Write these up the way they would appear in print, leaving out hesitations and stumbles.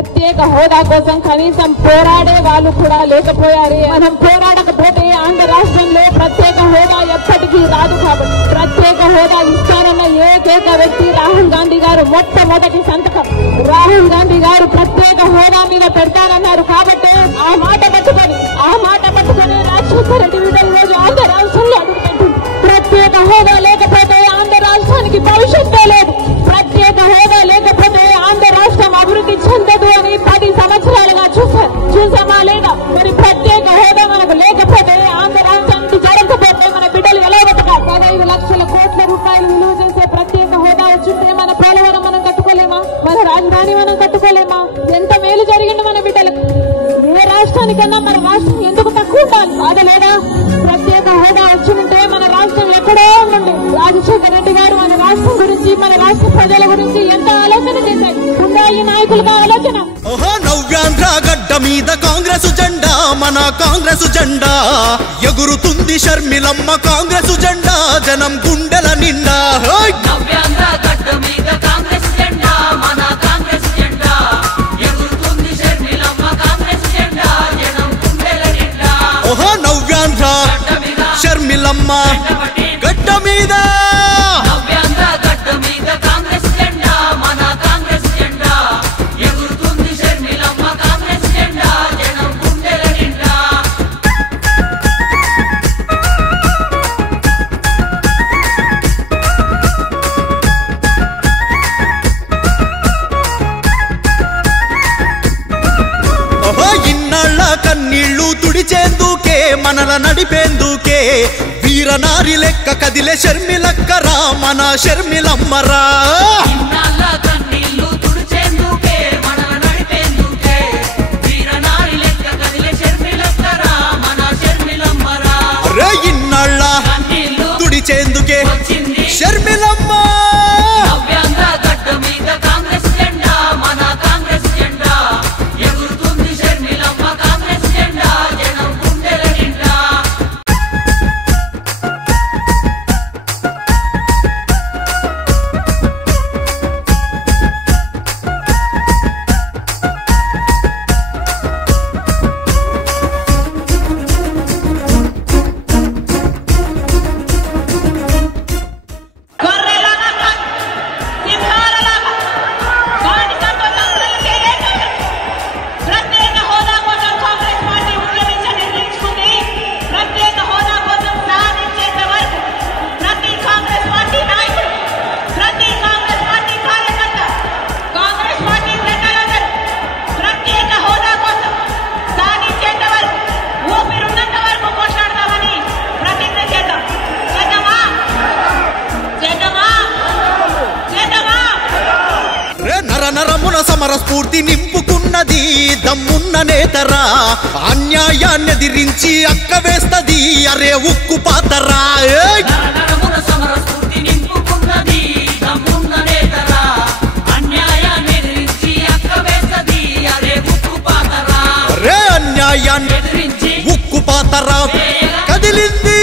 ప్రత్యేక హోదా కోసం కనీసం పోరాడే వాళ్ళు కూడా లేకపోయారు. మనం పోరాడకపోతే ఆంధ్ర రాష్ట్రంలో ప్రత్యేక హోదా ఎప్పటికీ రాదు. కాబట్టి ప్రత్యేక హోదా ఇస్తానన్న ఏకైక వ్యక్తి రాహుల్ గాంధీ గారు. మొట్టమొదటి సంతకం రాహుల్ గాంధీ గారు ప్రత్యేక హోదా మీద పెడతారన్నారు. కాబట్టి ఆ మాట పట్టుకొని రాజశేఖర రెడ్డి మీద ఈరోజు ఆంధ్ర రాష్ట్రంలో అడుగుపెట్టింది. ప్రత్యేక హోదా లేకపోతే ఆంధ్ర రాష్ట్రానికి భవిష్యత్తే లేదు. ప్రత్యేక హోదా లేకపోతే ఆంధ్ర రాష్ట్రం అభివృద్ధి చెందదు అని 10 సంవత్సరాలుగా చూసామా లేదా? మరి ప్రత్యేక హోదా మనకు లేకపోతే ఆంధ్ర రాష్ట్రానికి జరగకపోతే మన బిడ్డలు ఎలా బతకాలి? 15 లక్షల కోట్ల రూపాయలు విలువ చేసే ప్రత్యేక హోదా వచ్చింటే మన పోలవరం మనం కట్టుకోలేమా? మన రాజధాని మనం కట్టుకోలేమా? ఎంత మేలు జరిగింది మన బిడ్డలకు. ఏ రాష్ట్రానికన్నా మన రాష్ట్రం ఎందుకు తక్కువ ఉండాలి? బాధ లేదా? ప్రత్యేక హోదా వచ్చి ఉంటే మన రాష్ట్రం ఎక్కడో ఉండండి. రాజశేఖర రెడ్డి గారు మన రాష్ట్రం గురించి, మన రాష్ట్ర ప్రజల గురించి ఎంత ఆలోచన చేశారు. ఉందా ఈ నాయకులుగా ఆలోచన? నవ్యాంధ్ర గడ్డ మీద కాంగ్రెస్ జెండా, మన కాంగ్రెస్ జెండా ఎగురుతుంది. షర్మిలమ్మ కాంగ్రెస్ జెండా జనం గుండెల నిండా. నవ్యాంధ్ర గడ్డ మీద కాంగ్రెస్ జెండా, మన కాంగ్రెస్ జెండా ఎగురుతుంది. షర్మిలమ్మ కాంగ్రెస్ జెండా జనం గుండెల నిండా. నవ్యాంధ్ర షర్మిలమ్మ గడ్డ మీద, నవ్యాంధ్ర గడ్డ మీద కాంగ్రెస్ జెండా, మన కాంగ్రెస్ జెండా ఎగురుతుంది. షర్మిలమ్మ కాంగ్రెస్ జెండా జనం గుండెల నిండా. ఇన్నాళ్ళ కన్నీళ్లు తుడిచేందుకే, మనల నడిపేందుకే వీరనారి లెక్క కదిలే షర్మిలక్కరా, మన షర్మిలమ్మరా. ఇన్నాళ్ళ కన్నీళ్లు తుడిచేందుకే, మనల నడిపేందుకే వీరనారి లెక్క కదిలే షర్మిలక్కరా, మన షర్మిలమ్మరా. ఇన్నాళ్ళ కన్నీళ్లు తుడిచేందుకే వచ్చింది షర్మిలమ్మ. నవ్యాంధ్ర గడ్డ మీద కాంగ్రెస్ జెండా, మన కాంగ్రెస్ జెండా ఎగురుతుంది. షర్మిలమ్మ కాంగ్రెస్ జెండా జనం గుండెల నిండా. నరమున సమర స్ఫూర్తి నింపుకున్నది దమ్మున్న నేతరా. అన్యాయాన్ని ఎదిరించి అక్క వేస్తది అరే ఉక్కు పాతరా. నరమున సమర స్ఫూర్తి నింపుకున్నది దమ్మున్న నేతరా. అన్యాయాన్ని ఎదిరించి అక్క వేస్తది అరే ఉక్కు పాతరా. అన్యాయాన్ని ఎదిరించి ఉక్కు పాతరా కదిలింది.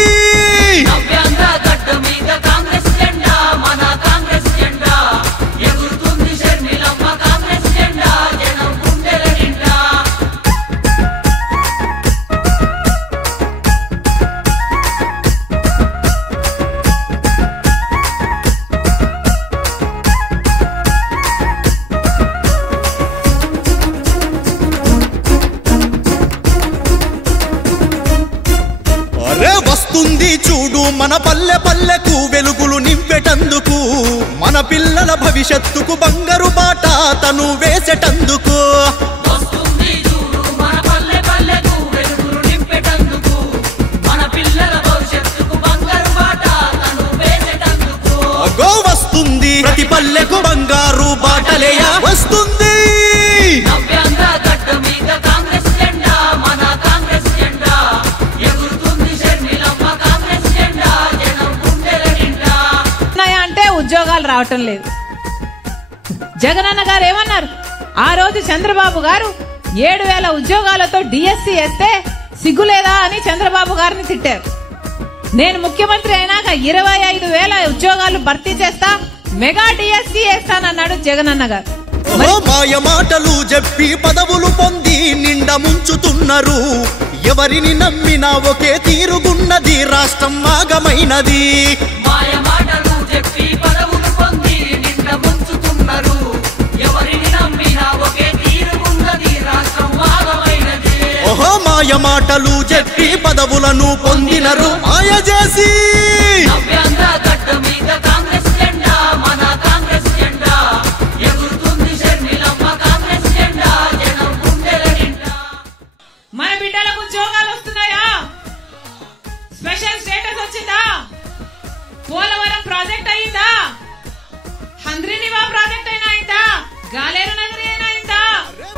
నవ్యాంధ్ర గడ్డ మీద కాంగ్రెస్ జెండా, మన కాంగ్రెస్ జెండా ఎగురుతుంది. షర్మిలమ్మ కాంగ్రెస్ జెండా జనం గుండెల నిండా. వస్తుంది చూడు మన పల్లె పల్లెకు వెలుగులు నింపెటందుకు, మన పిల్లల భవిష్యత్తుకు బంగారు బాట తను వేసేటందుకు. వస్తుంది చూడు మన పల్లె పల్లెకు వెలుగులు నింపెటందుకు, మన పిల్లల భవిష్యత్తుకు బంగారు బాట తను వేసేటందుకు. వస్తుంది ప్రతి పల్లెకు బంగారు బాటలేయ వస్తుంది. నవ్యాంధ్ర గడ్డ మీద కాంగ్రెస్ జెండా, మన కాంగ్రెస్ జెండా ఎగురుతుంది. షర్మిలమ్మ కాంగ్రెస్ జెండా జనం గుండెల నిండా. అంటే ఉద్యోగాలు రావటం లేదు. జగనన్న గారు ఏమన్నారు? ఆ రోజు చంద్రబాబు గారు 7,000 ఉద్యోగాలతో డిఎస్సి వేస్తే సిగ్గులేదా అని చంద్రబాబు గారిని తిట్టారు. నేను ముఖ్యమంత్రి అయినాక 25,000 ఉద్యోగాలు భర్తీ చేస్తా, మెగా డిఎస్సి వేస్తానన్నాడు జగనన్న గారు. మాయ మాటలు చెప్పి పదవులు పొంది నిండా ముంచుతున్నారు. ఎవరిని నమ్మినా ఒకే తీరుగున్నది, రాష్ట్రం ఆగమైనది. మాయ మాటలు చెప్పి పదవులు పొంది నిండా ముంచుతున్నారు. ఎవరిని నమ్మినా ఒకే తీరుగున్నది, రాష్ట్రం ఆగమైనది. ఓహో మాయ మాటలు చెప్పి పదవులను పొందినరు, మాయ చేసి నవ్యాంధ్ర గడ్డ మీద కాంగ్రెస్ జెండా, మన కాంగ్రెస్ జెండా ఎగురుతుంది షర్మిలమ్మ కాంగ్రెస్ జెండా, జనం గుండెల నిండా. మన బిడ్డలకు ఉద్యోగాలు వస్తున్నాయా? స్పెషల్ స్టేటస్ వచ్చిందా? పోలవరం ప్రాజెక్ట్ అయిందా? హంద్రీనివా ప్రాజెక్ట్ అయినా అయిందా? గాలేరు నగరి అయినా అయిందా?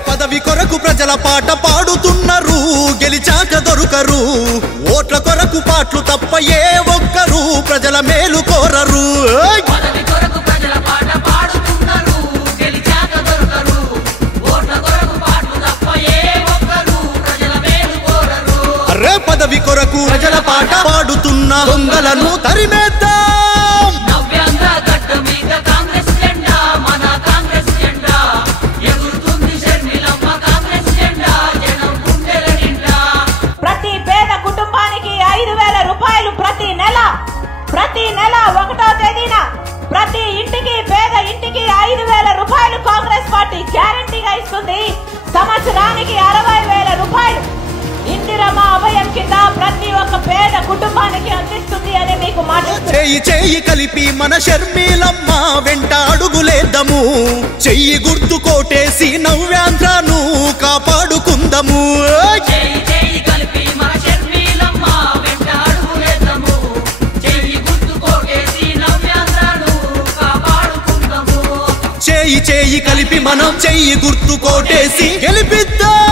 పదవి కొరకు ప్రజల పాట పాడుతున్నారు, గెలిచాక దొరకరు. ఓట్ల కొరకు పాటలు తప్ప ఏ ఒక్కరు ప్రజల మేలు కోరరు. పదవి కొరకు ప్రజల పాట పాడుతున్నారు, గెలిచాక దొరకరు. ఓట్ల కొరకు పాటలు తప్ప ఏ ఒక్కరు ప్రజల మేలు కోరరు. అరే పదవి కొరకు ప్రజల పాట పాడుతున్న దొంగలను తరిమేద్దాం. నవ్యాంధ్ర గడ్డ మీద కాంగ్రెస్ జెండా, మన కాంగ్రెస్ జెండా ఎగురుతుంది షర్మిలమ్మ కాంగ్రెస్ జెండా, జనం గుండెల నిండా. ప్రతి పేద కుటుంబానికి 5,000 రూపాయలు ప్రతి నెల 1వ తేదీన ప్రతి ఇంటికి, పేద ఇంటికి 5,000 రూపాయలు కాంగ్రెస్ పార్టీ గ్యారంటీగా ఇస్తుంది. సంవత్సరానికి 60,000 రూపాయలు ఇందిరమ్మ అభయం కింద ప్రతి ఒక్క పేద కుటుంబానికి అందిస్తుంది అని మీకు మాటిస్తున్నాను. చెయ్యి చెయ్యి కలిపి మన షర్మిలమ్మ వెంట అడుగులేద్దాము. చెయ్యి గుర్తు కోటేసి నవ్యాంధ్రను కాపాడుకుందాము. చెయ్యి చెయ్యి కలిపి మన షర్మిలమ్మ వెంట అడుగులేద్దాము. చెయ్యి గుర్తు కోటేసి నవ్యాంధ్రను కాపాడుకుందాము. చెయ్యి చెయ్యి కలిపి మనం చెయ్యి గుర్తు కోటేసి గెలిపిద్దాం.